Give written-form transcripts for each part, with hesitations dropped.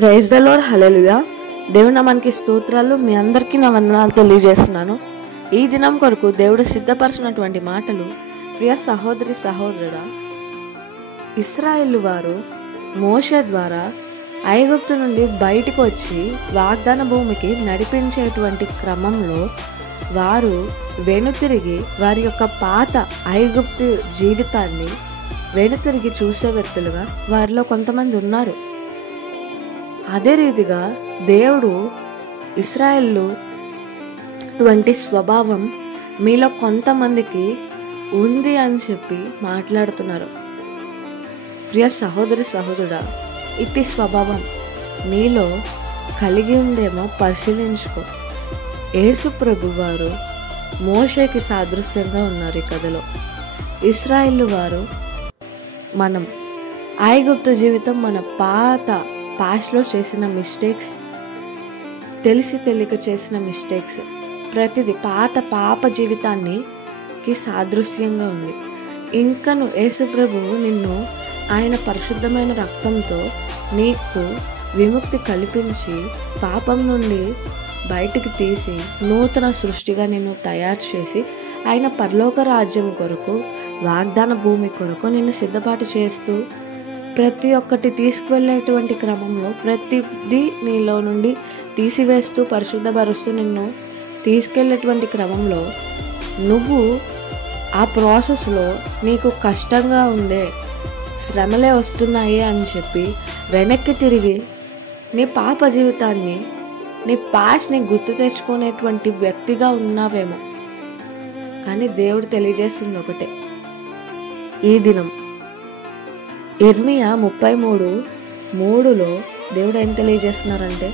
Praise the lord, హల్లెలూయా. దేవుని నామానికి స్తోత్రాలు. మీ అందరికీ నా వందనాలు తెలియజేస్తున్నాను. ఈ దినం కొరకు దేవుడు సిద్ధపరిచినటువంటి మాటలు, ప్రియ సహోదరి సహోదరుడా, ఇశ్రాయేలు వారు మోషే ద్వారా ఐగుప్తు నుండి బయటకు వచ్చి వాగ్దాన భూమికి నడిపించేటువంటి క్రమంలో వారు వెనుతిరిగి వారి యొక్క పాత ఐగుప్తు జీవితాన్ని వెనుతిరిగి చూసే వ్యక్తులుగా వారిలో కొంతమంది ఉన్నారు. అదే రీతిగా దేవుడు ఇశ్రాయేలు వంటి స్వభావం మీలో కొంతమందికి ఉంది అని చెప్పి మాట్లాడుతున్నారు. ప్రియ సహోదరి సహోదరుడా, ఇట్టి స్వభావం నీలో కలిగి ఉందేమో పరిశీలించుకో. యేసు ప్రభు వారు మోషేకి సాదృశ్యంగా ఉన్నారు ఈ కథలో. ఇశ్రాయేలు వారు మనం ఐగుప్తు జీవితం, మన పాస్ట్లో చేసిన మిస్టేక్స్, తెలిసి తెలియక చేసిన మిస్టేక్స్, ప్రతిదీ పాప జీవితానికి సాదృశ్యంగా ఉంది. ఇంకను యేసు ప్రభువు నిన్ను ఆయన పరిశుద్ధమైన రక్తంతో నీకు విముక్తి కల్పించి పాపం నుండి బయటికి తీసి నూతన సృష్టిగా నిన్ను తయారు చేసి ఆయన పరలోక రాజ్యం కొరకు, వాగ్దాన భూమి కొరకు నిన్ను సిద్ధపాటు చేస్తూ ప్రతి ఒక్కటి తీసుకువెళ్ళేటువంటి క్రమంలో ప్రతిదీ నీలో నుండి తీసివేస్తూ పరిశుద్ధపరుస్తూ నిన్ను తీసుకెళ్ళేటువంటి క్రమంలో నువ్వు ఆ ప్రాసెస్లో నీకు కష్టంగా ఉందే, శ్రమలే వస్తున్నాయి అని చెప్పి వెనక్కి తిరిగి నీ పాప జీవితాన్ని, నీ పాస్ట్ని గుర్తు తెచ్చుకునేటువంటి వ్యక్తిగా ఉన్నావేమో. కానీ దేవుడు తెలియజేస్తుంది ఒకటే. ఈ దినం ఇర్మియా 33:3లో దేవుడు ఏం తెలియజేస్తున్నారంటే,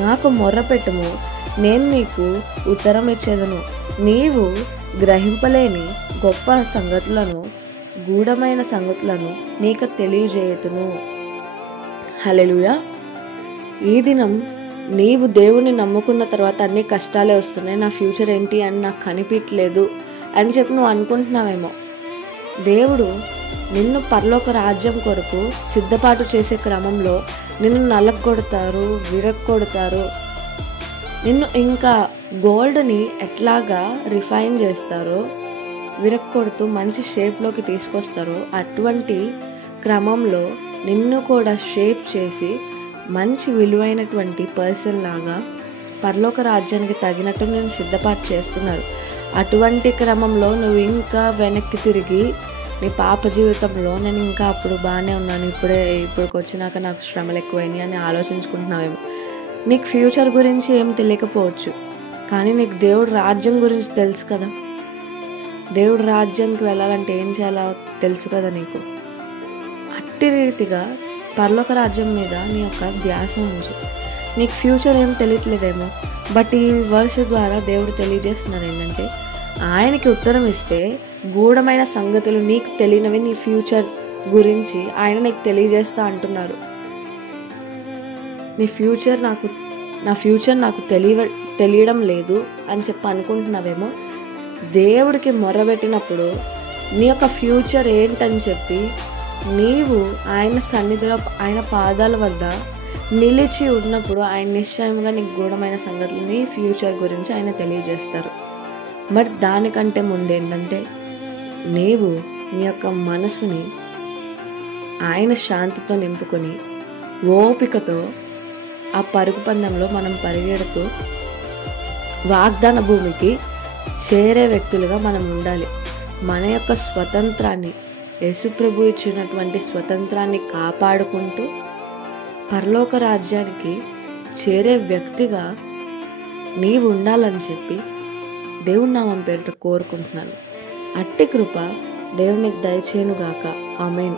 నాకు మొర్రపెట్టుము, నేను నీకు ఉత్తరం ఇచ్చేదను, నీవు గ్రహింపలేని గొప్ప సంగతులను, గూఢమైన సంగతులను నీకు తెలియజేయుదును. హల్లెలూయా. ఈ దినం నీవు దేవుని నమ్ముకున్న తర్వాత అన్ని కష్టాలే వస్తున్నాయి, నా ఫ్యూచర్ ఏంటి అని నాకు కనిపించలేదు అని చెప్పి నువ్వు అనుకుంటున్నావేమో. దేవుడు నిన్ను పరలోక రాజ్యం కొరకు సిద్ధపాటు చేసే క్రమంలో నిన్ను నలగొడతారు, విరగొడతారు. నిన్ను ఇంకా గోల్డ్ని ఎట్లాగా రిఫైన్ చేస్తారో, విరగొడుతూ మంచి షేప్లోకి తీసుకొస్తారో అటువంటి క్రమంలో నిన్ను కూడా షేప్ చేసి మంచి విలువైనటువంటి పర్సన్ లాగా పరలోక రాజ్యానికి తగినట్టు నేను సిద్ధపాటు చేస్తున్నారు. అటువంటి క్రమంలో నువ్వు ఇంకా వెనక్కి తిరిగి నీ పాప జీవితంలో నేను ఇంకా అప్పుడు బాగానే ఉన్నాను, ఇప్పుడుకి వచ్చినాక నాకు శ్రమలు ఎక్కువైనాయి అని ఆలోచించుకుంటున్నావేమో. నీకు ఫ్యూచర్ గురించి ఏం తెలియకపోవచ్చు, కానీ నీకు దేవుడు రాజ్యం గురించి తెలుసు కదా. దేవుడు రాజ్యానికి వెళ్ళాలంటే ఏం చేయాలో తెలుసు కదా నీకు. అట్టి రీతిగా పరలోక రాజ్యం మీద నీ యొక్క ధ్యాస ఉంచు. నీకు ఫ్యూచర్ ఏం తెలియట్లేదేమో, బట్ ఈ వర్ష ద్వారా దేవుడు తెలియజేస్తున్నారు ఏంటంటే, ఆయనకి ఉత్తరం ఇస్తే గూఢమైన సంగతులు, నీకు తెలియనివి, నీ ఫ్యూచర్ గురించి ఆయన నీకు తెలియజేస్తా అంటున్నారు. నా ఫ్యూచర్ నాకు తెలియడం లేదు అని చెప్పి అనుకుంటున్నావేమో. దేవుడికి మొర్రబెట్టినప్పుడు నీ యొక్క ఫ్యూచర్ ఏంటని చెప్పి నీవు ఆయన సన్నిధిలో, ఆయన పాదాల వద్ద నిలిచి ఉన్నప్పుడు ఆయన నిశ్చయంగా నీకు గూఢమైన సంగతులు, నీ ఫ్యూచర్ గురించి ఆయన తెలియజేస్తారు. మరి దానికంటే ముందేంటంటే, నీవు నీ యొక్క మనసుని ఆయన శాంతితో నింపుకొని ఓపికతో ఆ పరుగు పందెంలో మనం పరిగెడుతూ వాగ్దాన భూమికి చేరే వ్యక్తులుగా మనం ఉండాలి. మన యొక్క స్వతంత్రాన్ని, యేసు ప్రభు ఇచ్చినటువంటి స్వతంత్రాన్ని కాపాడుకుంటూ పరలోక రాజ్యానికి చేరే వ్యక్తిగా నీవు ఉండాలని చెప్పి దేవుని నామం పేరిట కోరుకుంటున్నాను. అట్టి కృప దేవునికి దయచేయునుగాక. ఆమేన్.